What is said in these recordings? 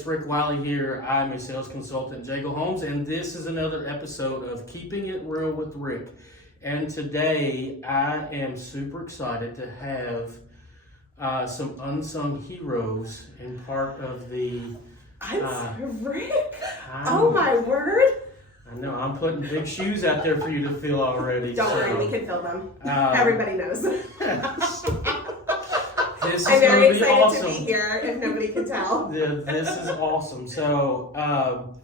it's Rick Wiley here. I'm a sales consultant at Jago Homes, and this is another episode of Keeping It Real with Rick. And today I am super excited to have some unsung heroes in part of the... Rick? Oh my word! I know, I'm putting big shoes out there for you to fill already. Don't worry, we can fill them. Everybody knows. I'm very excited to be here, if nobody can tell. Yeah, this is awesome. So,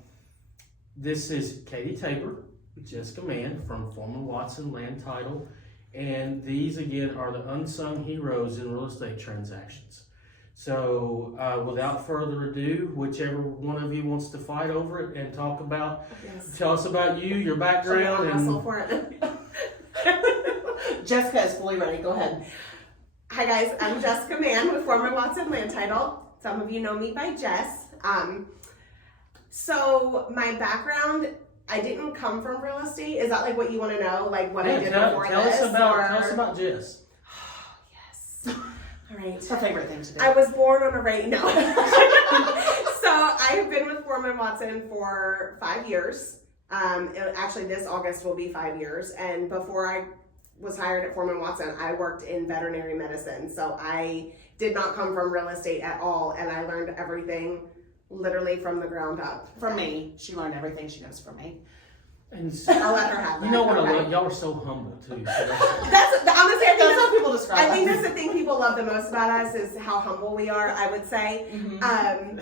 this is Katie Tabor, Jessica Mann from Foreman Watson Land Title, and these again are the unsung heroes in real estate transactions. So, without further ado, whichever one of you wants to fight over it and talk about, tell us about you, your background, and hustle for it. Jessica is fully ready. Go ahead. Hi guys, I'm Jessica Mann with Foreman Watson Land Title. Some of you know me by Jess. So my background, I didn't come from real estate. Is that like what you want to know? Like what I did before this? Tell us about Jess. Yes. All right. It's her favorite thing to do. I was born on a range. No. So I've been with Foreman Watson for 5 years. Actually, this August will be 5 years. And before I was hired at Foreman Watson, I worked in veterinary medicine. So I did not come from real estate at all. And I learned everything literally from the ground up. From me. She learned everything she knows from me. And so, I'll let her have that. You know what I love? Y'all are so humble too. So that's honestly, I think that's how people describe us. I think that's the thing people love the most about us is how humble we are, I would say. Mm-hmm.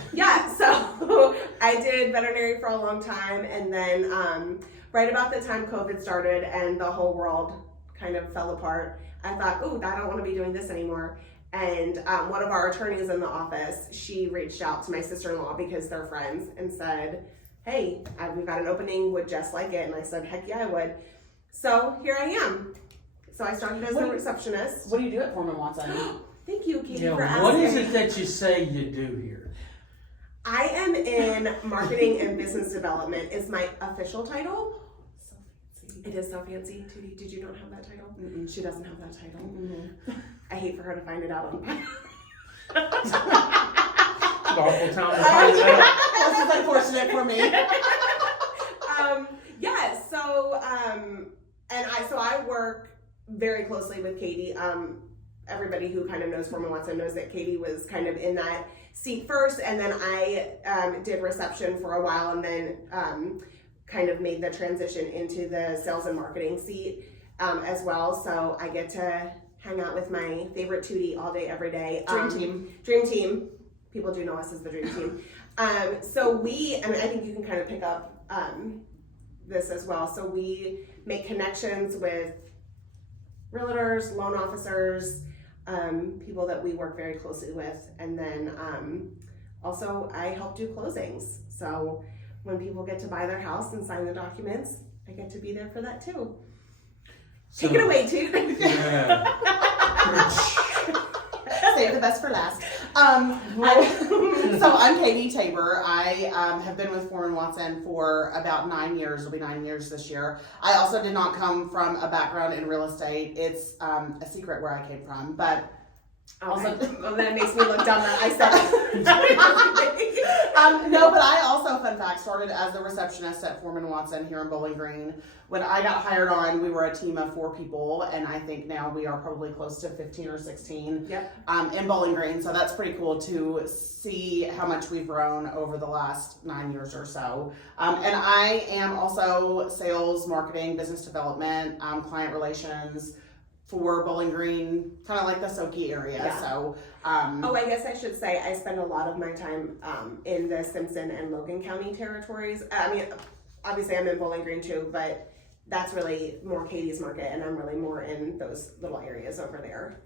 So I did veterinary for a long time, and then right about the time COVID started and the whole world kind of fell apart, I thought, oh, I don't want to be doing this anymore. And one of our attorneys in the office, she reached out to my sister-in-law because they're friends and said, hey, we've got an opening, would Jess like it? And I said, heck yeah, I would. So here I am. So I started as a receptionist. What do you do at Foreman Watson? Thank you, Katie, yeah, for asking. what is it that you say you do here? I am in marketing and business development is my official title. So fancy. It is so fancy. Did you not have that title? Mm-mm. She doesn't have that title. Mm-hmm. I hate for her to find it out on Awful time to find it out. This is unfortunate for me. So I work very closely with Katie. Everybody who kind of knows Foreman Watson knows that Katie was kind of in that seat first, and then I did reception for a while, and then kind of made the transition into the sales and marketing seat as well. So I get to hang out with my favorite Tootie all day, every day. Dream team. People do know us as the dream team. So I think you can kind of pick up this as well. So we make connections with realtors, loan officers, people that we work very closely with. And then also I help do closings. So when people get to buy their house and sign the documents, I get to be there for that too. Take it away, Toot. Yeah. Save the best for last. So I'm Katie Tabor. I have been with Foreman Watson for about 9 years. It'll be 9 years this year. I also did not come from a background in real estate. It's a secret where I came from, but also well, then it makes me look dumb that I said it. No, but I also, fun fact, started as the receptionist at Foreman Watson here in Bowling Green. When I got hired on, we were a team of 4 people, and I think now we are probably close to 15 or 16 in Bowling Green. So that's pretty cool to see how much we've grown over the last 9 years or so. And I am also sales, marketing, business development, client relations for Bowling Green, kind of like the Soki area. Yeah. So, I guess I should say I spend a lot of my time in the Simpson and Logan County territories. I mean, obviously I'm in Bowling Green too, but that's really more Katie's market, and I'm really more in those little areas over there.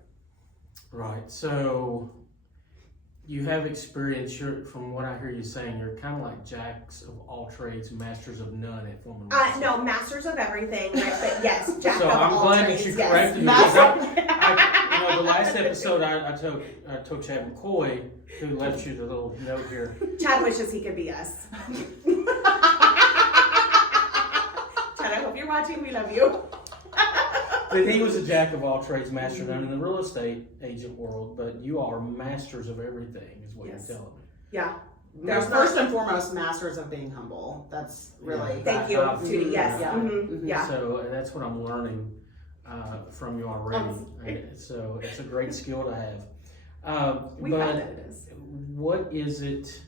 Right. So you have experience. From what I hear you saying, you're kind of like jacks of all trades, masters of none at Foreman Watson. No, masters of everything, but yes, jack of So I'm all glad trades, that you yes. corrected me. Because the last episode I told Chad McCoy, who left you the little note here. Chad wishes he could be us. Chad, I hope you're watching. We love you. That he was a jack of all trades, master of none in the real estate agent world, but you are masters of everything, is what Yes. you're telling me. Yeah. They're first and foremost masters of being humble. That's really Thank you, Judy. Yes. Yeah. Yeah. So that's what I'm learning from you already. So it's a great skill to have. We but find that it is. what is it?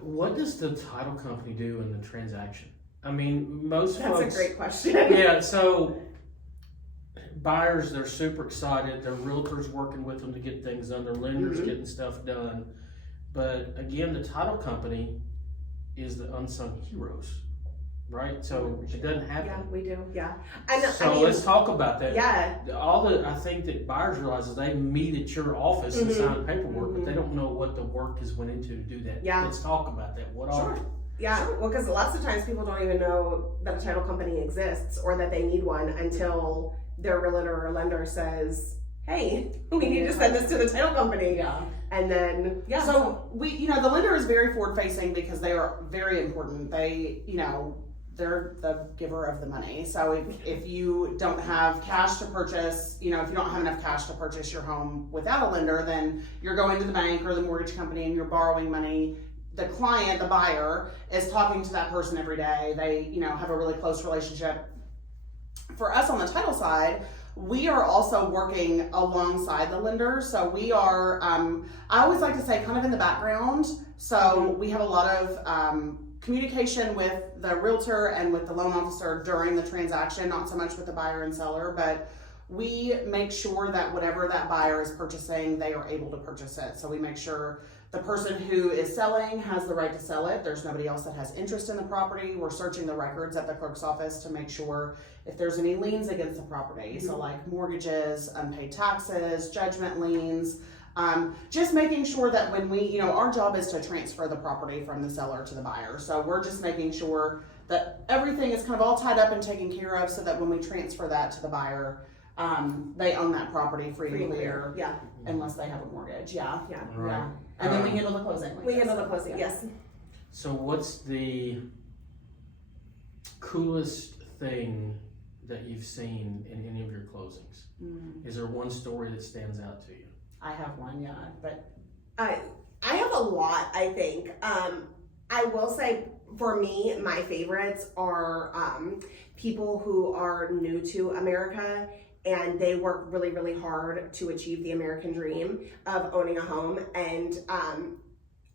What does the title company do in the transaction? I mean, most That's folks. a great question. Yeah. So buyers, they're super excited. Their realtors working with them to get things done. Their lenders getting stuff done. But again, the title company is the unsung heroes, right? So it doesn't happen. Yeah, we do. Yeah. And So I mean, let's talk about that. yeah. I think that buyers realize is they meet at your office and sign paperwork, but they don't know what the work is went into to do that. Yeah. Let's talk about that. What are they? Yeah, well, because lots of times people don't even know that a title company exists or that they need one until their realtor or lender says, hey, we need to send this to the title company. Yeah. And then, So we, the lender is very forward facing because they are very important. They, they're the giver of the money. So if you don't have cash to purchase, if you don't have enough cash to purchase your home without a lender, then you're going to the bank or the mortgage company and you're borrowing money. The client, the buyer, is talking to that person every day. They, have a really close relationship. For us on the title side, we are also working alongside the lender. So we are, I always like to say, kind of in the background. So we have a lot of communication with the realtor and with the loan officer during the transaction, not so much with the buyer and seller, but we make sure that whatever that buyer is purchasing, they are able to purchase it. So we make sure the person who is selling has the right to sell it. There's nobody else that has interest in the property. We're searching the records at the clerk's office to make sure if there's any liens against the property. So like mortgages, unpaid taxes, judgment liens, just making sure that when we, our job is to transfer the property from the seller to the buyer. So we're just making sure that everything is kind of all tied up and taken care of so that when we transfer that to the buyer, they own that property free and clear. Yeah. Unless they have a mortgage. Yeah. Right. Yeah. And then we handle the closing. We handle the closing, yes. So what's the coolest thing that you've seen in any of your closings? Is there one story that stands out to you? I have one, yeah, but I have a lot, I think. I will say, for me, my favorites are people who are new to America and they work really, really hard to achieve the American dream of owning a home. And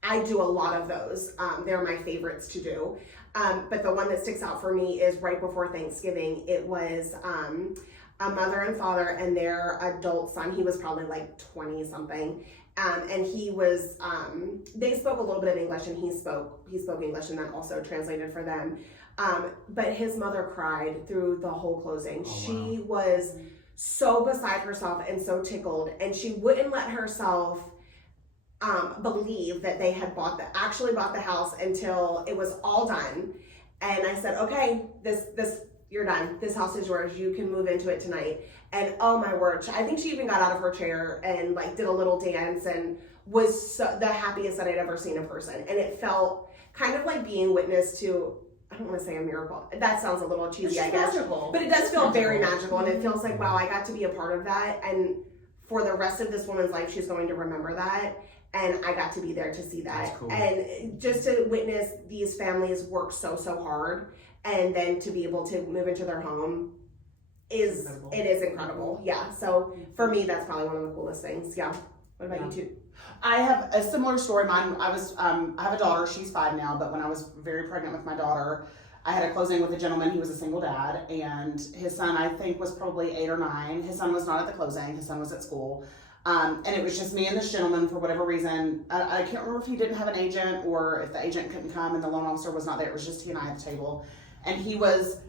I do a lot of those. They're my favorites to do. But the one that sticks out for me is right before Thanksgiving. It was a mother and father and their adult son. He was probably like 20 something. And he was, they spoke a little bit of English and he spoke English and that also translated for them. But his mother cried through the whole closing. She was so beside herself and so tickled, and she wouldn't let herself believe that they had actually bought the house until it was all done. And I said, okay, this you're done. This house is yours. You can move into it tonight. And oh my word, I think she even got out of her chair and like did a little dance and was the happiest that I'd ever seen a person. And it felt kind of like being witness to, I don't want to say a miracle. That sounds a little cheesy, I guess. Magical. But it does feel very magical, and it feels like, wow, I got to be a part of that. And for the rest of this woman's life, she's going to remember that. And I got to be there to see that. That's cool. And just to witness these families work so hard, and then to be able to move into their home is incredible. Yeah. So for me, that's probably one of the coolest things. Yeah. What about you two? I have a similar story. Mine, I have a daughter, she's 5 now, but when I was very pregnant with my daughter, I had a closing with a gentleman. He was a single dad, and his son, I think, was probably 8 or 9. His son was not at the closing. His son was at school. And it was just me and this gentleman for whatever reason. I can't remember if he didn't have an agent or if the agent couldn't come and the loan officer was not there. It was just he and I at the table. And he was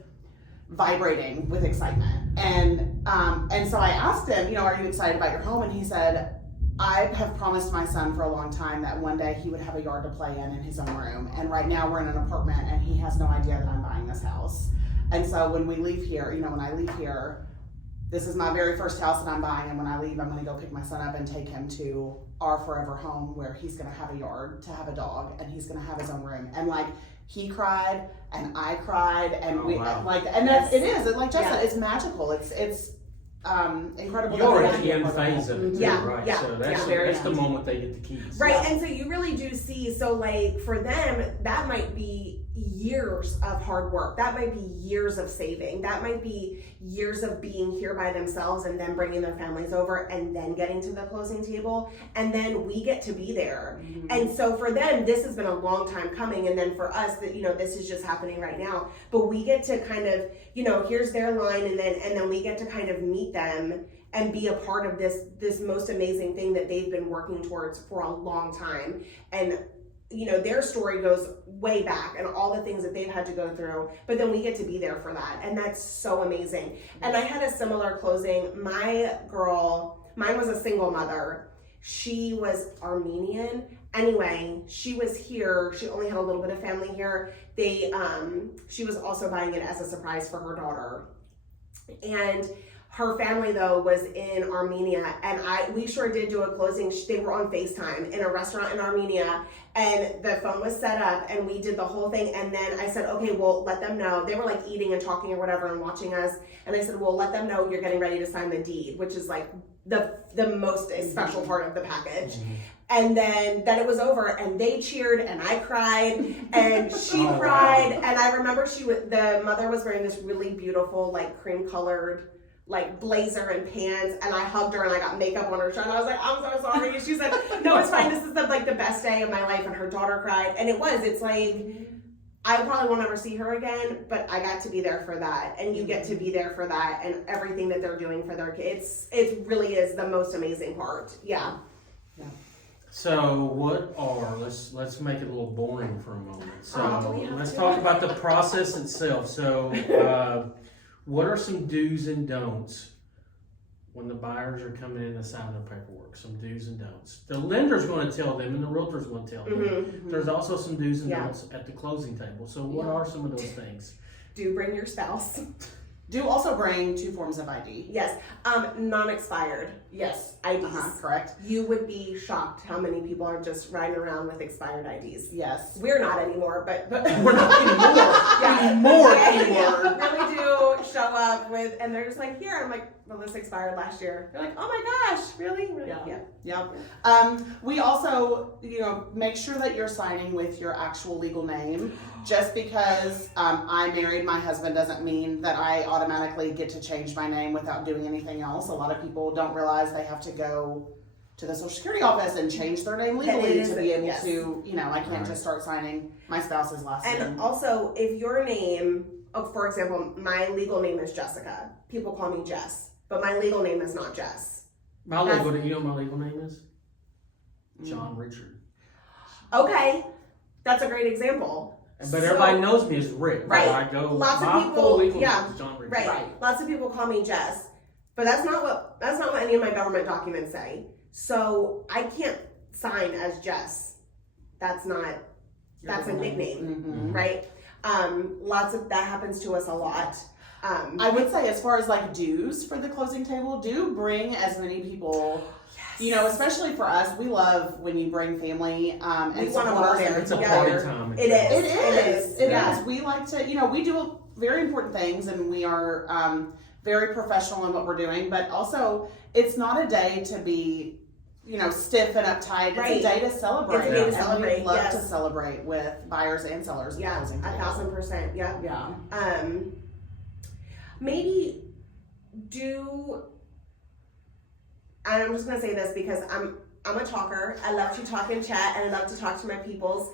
vibrating with excitement. And so I asked him, are you excited about your home? And he said, I have promised my son for a long time that one day he would have a yard to play in his own room. And right now we're in an apartment and he has no idea that I'm buying this house. And so when we leave here, when I leave here, this is my very first house that I'm buying. And when I leave, I'm going to go pick my son up and take him to our forever home where he's going to have a yard, to have a dog, and he's going to have his own room. And like, he cried and I cried and and that's, it is, like Jess said, it's magical. It's incredible. You're that at we the had end phase of it, too, Yeah, right? yeah, So yeah. that's the moment they get the keys. Right, Yeah. and so you really do see, so like for them, that might be years of hard work. That might be years of saving. That might be years of being here by themselves and then bringing their families over and then getting to the closing table. And then we get to be there. Mm-hmm. And so for them, this has been a long time coming. And then for us, that, you know, this is just happening right now. But we get to kind of, you know, here's their line, and then we get to kind of meet them and be a part of this most amazing thing that they've been working towards for a long time. And you know, their story goes way back and all the things that they've had to go through, but then we get to be there for that. And that's so amazing. And I had a similar closing. My girl, mine was a single mother. She was Armenian. Anyway, she was here. She only had a little bit of family here. She was also buying it as a surprise for her daughter. And her family though was in Armenia, and we sure did do a closing. They were on FaceTime in a restaurant in Armenia, and the phone was set up, and we did the whole thing. And then I said, okay, well, let them know. They were like eating and talking or whatever and watching us. And I said, well, let them know you're getting ready to sign the deed, which is like the most special part of the package. Mm-hmm. And then it was over, and they cheered, and I cried, and she Oh, cried. wow. And I remember the mother was wearing this really beautiful, like cream colored, like blazer and pants, and I hugged her and I got makeup on her shirt, and I was like, I'm so sorry. And she said, no, it's fine. This is the best day of my life. And her daughter cried, and it's like, I probably won't ever see her again, but I got to be there for that, and you get to be there for that, and everything that they're doing for their kids. It really is the most amazing part. Yeah. So let's make it a little boring for a moment. So do we have let's to? talk about the process itself. So what are some do's and don'ts when the buyers are coming in and signing their paperwork? Some do's and don'ts. The lender's going to tell them and the realtor's going to tell them. Mm-hmm. There's also some do's and Yeah. don'ts at the closing table. So what are some of those things? Do bring your spouse. Do also bring 2 forms of ID. Yes. Non-expired Yes. IDs. Correct. You would be shocked how many people are just riding around with expired IDs. Yes. We're not anymore, but We're not anymore. yeah, Anymore, they keyword. really do show up with, and they're just like, here. I'm like, well, this expired last year. They're like, oh my gosh, really? Yeah. Yep. We also, make sure that you're signing with your actual legal name. Just because I married my husband doesn't mean that I automatically get to change my name without doing anything else. A lot of people don't realize they have to go to the Social Security office and change their name legally to be able to, I can't just start signing my spouse's last name. And also, if your name, for example, my legal name is Jessica. People call me Jess, but my legal name is not Jess. You know what my legal name is? John Richard. Okay, that's a great example. But everybody knows me as Rick. Right. I go, Lots of my people- full legal yeah, name is John Richard. Right. Lots of people call me Jess, but that's not what any of my government documents say. So I can't sign as Jess. That's a nickname, Mm-hmm. right? Lots of that happens to us a lot. I would say, as far as like dues for the closing table, do bring as many people. Especially for us, we love when you bring family and We want 'em support all us there. It's a Yeah. party time. It is. It Yeah. is. We like to, we do very important things, and we are very professional in what we're doing. But also, it's not a day to be, stiff and uptight. Right. It's a day to celebrate. It's a day to And celebrate, we love yes. to celebrate with buyers and sellers. At the Yeah, closing table. 1,000%. Yeah. Yeah. Maybe and I'm just gonna say this because I'm a talker. I love to talk and chat, and I love to talk to my peoples.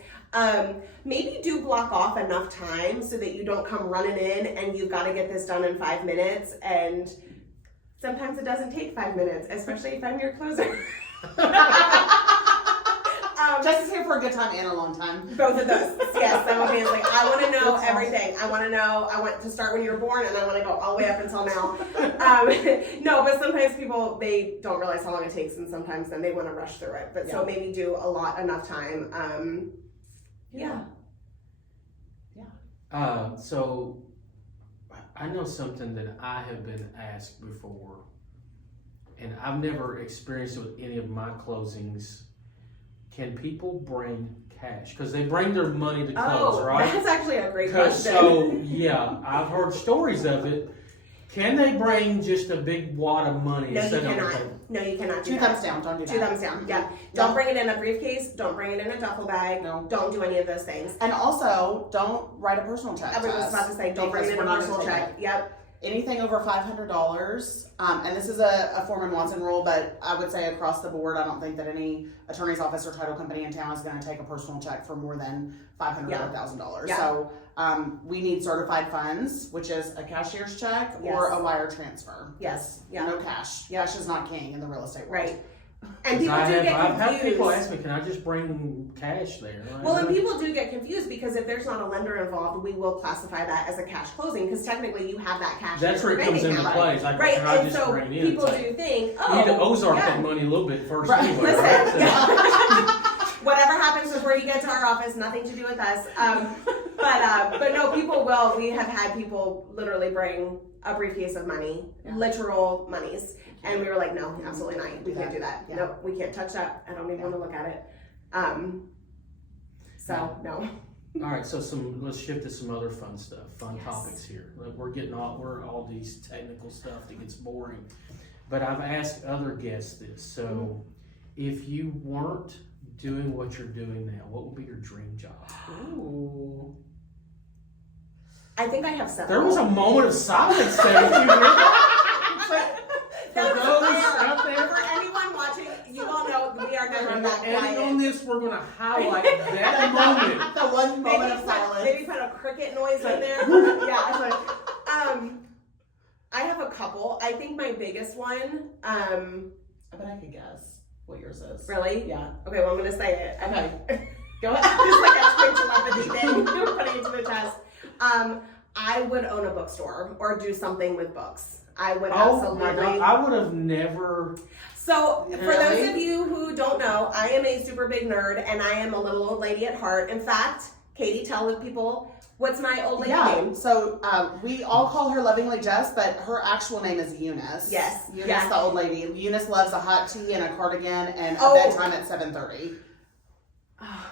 Maybe do block off enough time so that you don't come running in and you've got to get this done in 5 minutes. And sometimes it doesn't take 5 minutes, especially if I'm your closer. Jess is here for a good time and a long time. Both of those, yes, simultaneously. I want to know everything. I want to start when you were born, and I want to go all the way up until now. No, but sometimes people, they don't realize how long it takes, and sometimes then they want to rush through it. But so maybe do enough time. So I know something that I have been asked before, and I've never experienced it with any of my closings. Can people bring cash? Because they bring their money to close, right? That's actually a great question. So, yeah, I've heard stories of it. Can they bring just a big wad of money? No, and you sit on the cannot. table? No, you cannot do Two that. thumbs down. Don't do that. 2 thumbs down. Yeah. Don't bring it in a briefcase. Don't bring it in a duffel bag. No. Don't do any of those things. And also, don't write a personal check. I was just about to say, don't bring it in a personal check. Yep. Anything over $500, and this is a Foreman Watson rule, but I would say across the board, I don't think that any attorney's office or title company in town is going to take a personal check for more than $500 or $1,000. Yeah. So we need certified funds, which is a cashier's check or a wire transfer. Yes. Yeah. No cash. Cash is not king in the real estate world. Right. And people do get I've had confused. people ask me, can I just bring cash there? Well, and people do get confused because if there's not a lender involved, we will classify that as a cash closing because technically you have that cash. That's in your where it comes bank into account. play. It's like, Right, can I and just so bring it in? people It's like, do think, you need to Ozark yeah. that money a little bit first Right. anyway, Listen, right? So- yeah. Whatever happens before you get to our office, nothing to do with us. But no, people will. We have had people literally bring a briefcase of money, literal monies, and we were like, no, absolutely not. We can't do that. Yeah. No, we can't touch that. I don't even want to look at it. So no. All right, so let's shift to some other fun stuff, fun Yes. topics here. Like we're all these technical stuff that gets boring. But I've asked other guests this. So if you weren't doing what you're doing now, what would be your dream job? Ooh. I think I have several. There was a moment of silence there. Did you hear that? That For was those rare. out there, For anyone watching, you all know we are never and that on quiet. this, we're going to highlight that moment. The one moment of silence. Maybe put a cricket noise in there. Yeah. I have a couple. I think my biggest one, But I could guess what yours is. really? Yeah. Okay, well, I'm going to say it. Okay. Go Just ahead. like a sprint telepathy thing, putting it to the test. I would own a bookstore or do something with books. I would Oh my absolutely. God, I would have never. So, for Really? those of you who don't know, I am a super big nerd and I am a little old lady at heart. In fact, Katie, tell the people what's my old lady name. So we all call her lovingly Jess, but her actual name is Eunice. Yes. Eunice, Yeah. the old lady. Eunice loves a hot tea and a cardigan and a Oh. bedtime at 7:30.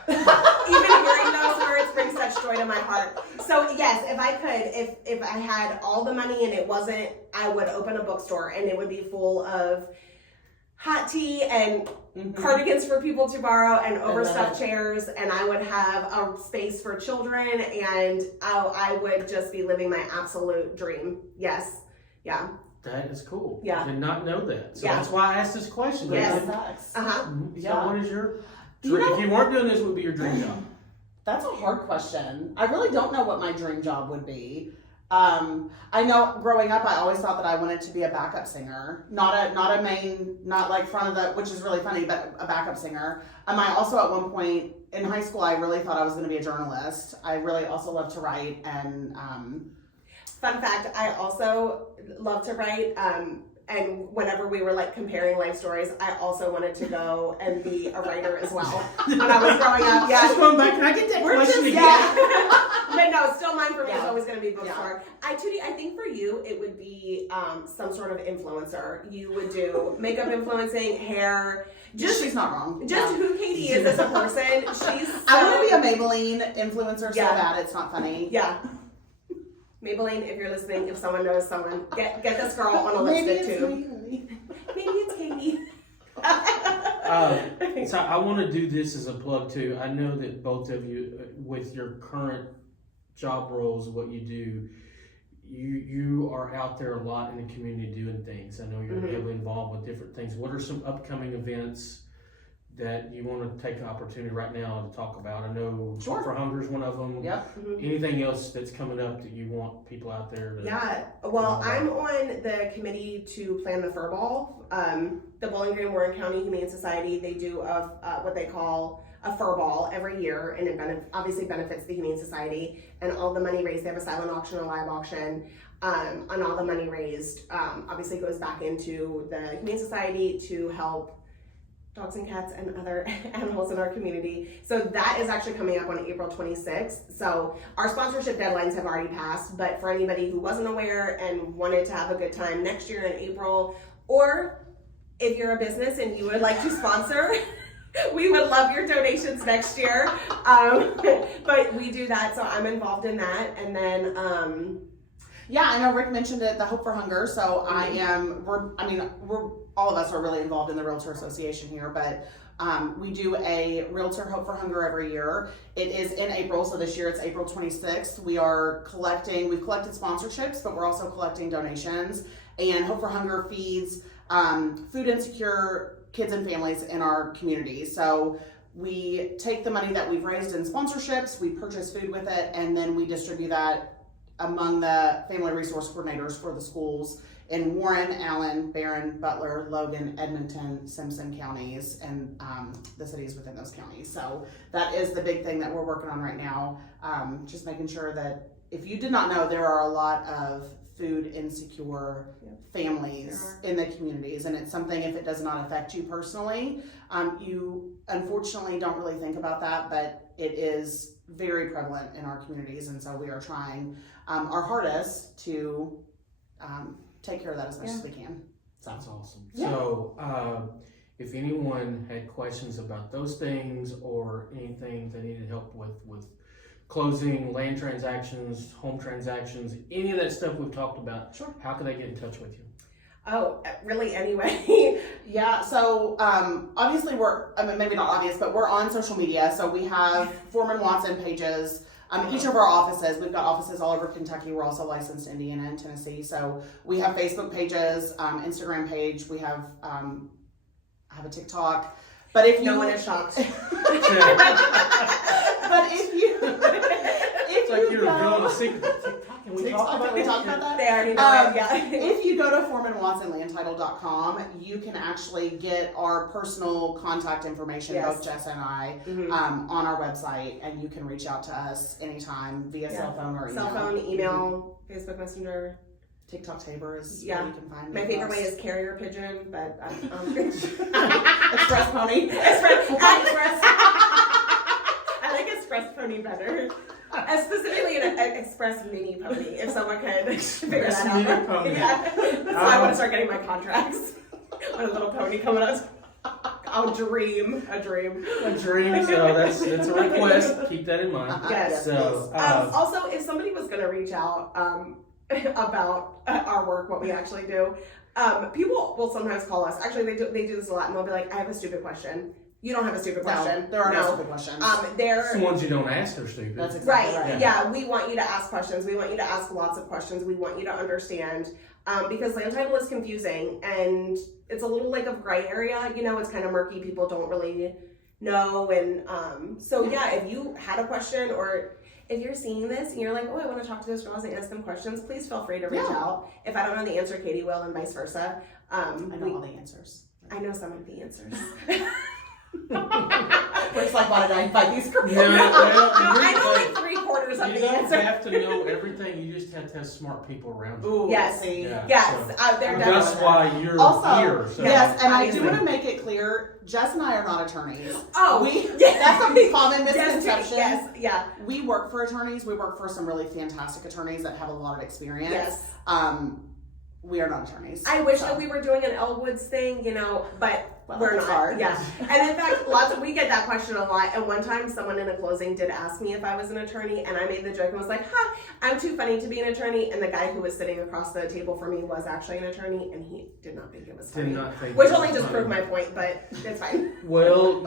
Even hearing those words brings such joy to my heart. So yes, if I could, if I had all the money and it wasn't, I would open a bookstore and it would be full of hot tea and cardigans for people to borrow and overstuffed chairs, and I would have a space for children, and I would just be living my absolute dream. Yes. Yeah. That is cool. Yeah. I did not know that. So Yeah. that's why I asked this question. Yes. Sucks. Uh-huh. So Yeah. what is your You dream? know- If you weren't doing this, what would be your dream job? That's a hard question. I really don't know what my dream job would be. I know growing up, I always thought that I wanted to be a backup singer, not a main, not like front of the, which is really funny, but a backup singer. I also at one point in high school, I really thought I was going to be a journalist. I really also love to write, and Fun fact, I also love to write. And whenever we were like comparing life stories, I also wanted to go and be a writer as well when I was growing up. Yeah. Just going back, can I get that We're question just, again? yeah. But no, still mine for me is Yeah. always going to be bookstore. I think for you, it would be some sort of influencer. You would do makeup influencing, hair. she's not wrong. Just who Katie is as a person. She's so, I want to be a Maybelline influencer so Yeah. bad it's not funny. Yeah. Maybelline, if you're listening, if someone knows someone, get this girl on a Maybe lipstick it's too. me. Maybe it's Katie. So I want to do this as a plug too. I know that both of you, with your current job roles, what you do, you are out there a lot in the community doing things. I know you're heavily involved with different things. What are some upcoming events that you want to take an opportunity right now to talk about? I know Sure. for Hunger is one of them. Yep. Anything else that's coming up that you want people out there to? Yeah, well, I'm on the committee to plan the fur ball. The Bowling Green Warren County Humane Society, they do what they call a fur ball every year, and it obviously benefits the Humane Society. And all the money raised, they have a silent auction, a live auction, and all the money raised obviously goes back into the Humane Society to help dogs and cats and other animals in our community. So that is actually coming up on April 26th. So our sponsorship deadlines have already passed, but for anybody who wasn't aware and wanted to have a good time next year in April, or if you're a business and you would like to sponsor, we would love your donations next year. But we do that, so I'm involved in that. And then Yeah, I know Rick mentioned it, the Hope for Hunger. So we're all of us are really involved in the Realtor Association here, but we do a Realtor Hope for Hunger every year. It is in April, so this year it's April 26th. We've collected sponsorships, but we're also collecting donations. And Hope for Hunger feeds food insecure kids and families in our community. So we take the money that we've raised in sponsorships, we purchase food with it, and then we distribute that among the family resource coordinators for the schools in Warren, Allen, Barron, Butler, Logan, Edmonton, Simpson counties, and the cities within those counties. So that is the big thing that we're working on right now. Just making sure that if you did not know, there are a lot of food insecure families in the communities, and it's something, if it does not affect you personally, you unfortunately don't really think about that, but it is very prevalent in our communities, and so we are trying our hardest to take care of that as much as we can. So. That's awesome. Yeah. So if anyone had questions about those things or anything they needed help with closing, land transactions, home transactions, any of that stuff we've talked about, Sure. How can they get in touch with you? Oh, really? Anyway. Yeah, so obviously maybe not obvious, but we're on social media. So we have Foreman Watson pages. Each of our offices, we've got offices all over Kentucky. We're also licensed in Indiana and Tennessee. So we have Facebook pages, Instagram page. We have a TikTok. But if No one is shocked. But if you It's like you're building a secret TikTok. Can we talk about we talked about that? They already know it, yeah. If you go to ForemanWatsonLandTitle.com, you can actually get our personal contact information, Yes. both Jess and I, Mhm. on our website, and you can reach out to us anytime via cell phone or email. Cell phone, email, Facebook Messenger. TikTok Tabor is Yeah. where you can find My me. favorite way is carrier pigeon, but Express Pony. Express. I like Express Pony better. Specifically an Express Mini Pony, if someone could figure that out. Mini Pony. Yeah. That's why I want to start getting my contracts. I want a little pony coming up. I'll dream. A dream. So that's a request. Keep that in mind. Yes. So Also, if somebody was going to reach out about our work, what we actually do, people will sometimes call us. Actually, they do this a lot, and they'll be like, "I have a stupid question." You don't have a stupid question. No, there are no stupid questions. it's the ones you don't ask are stupid. That's exactly right. Yeah, we want you to ask questions. We want you to ask lots of questions. We want you to understand because land title is confusing and it's a little like a gray area. You know, it's kind of murky. People don't really know. And if you had a question or if you're seeing this and you're like, oh, I want to talk to those girls and ask them questions, please feel free to reach out. If I don't know the answer, Katie will, and vice versa. I know all the answers. I know some of the answers. Looks like why did I invite these girls? No, I know like 3/4 of you the don't answer. have to know everything. You just have to have smart people around you. Ooh, Yes. see. Yeah. Yes, they're That's definitely. why you're Also, here. So. yes, and I do Amazing. want to make it clear, Jess and I are not attorneys. Oh, That's a common Yes, misconception. yes, yeah, We work for attorneys. We work for some really fantastic attorneys that have a lot of experience. yes. We are not attorneys. I wish so. that we were doing an Elwoods thing, but we're it's not. hard. Yeah, and in fact, we get that question a lot. And one time, someone in a closing did ask me if I was an attorney, and I made the joke and was like, "Ha, I'm too funny to be an attorney." And the guy who was sitting across the table from me was actually an attorney, and he did not think it was funny. Which only just proved my point, but it's fine. Well,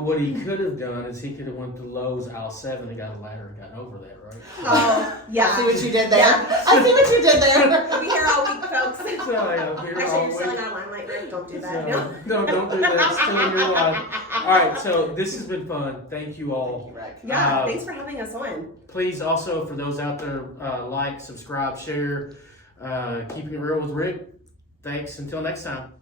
what he could have done is he could have went to Lowe's aisle 7 and got a ladder and gotten over that, right? Oh, yeah. I see what you did there. Yeah. I see what you did there. We'll be here all week, folks. So, yeah, here Actually, all you're stealing week. our limelight, Rick. Don't do that. So, no, don't do that. It's stealing your line. All right, so this has been fun. Thank you all. Yeah, thanks for having us on. Please also, for those out there, like, subscribe, share. Keeping it real with Rick. Thanks. Until next time.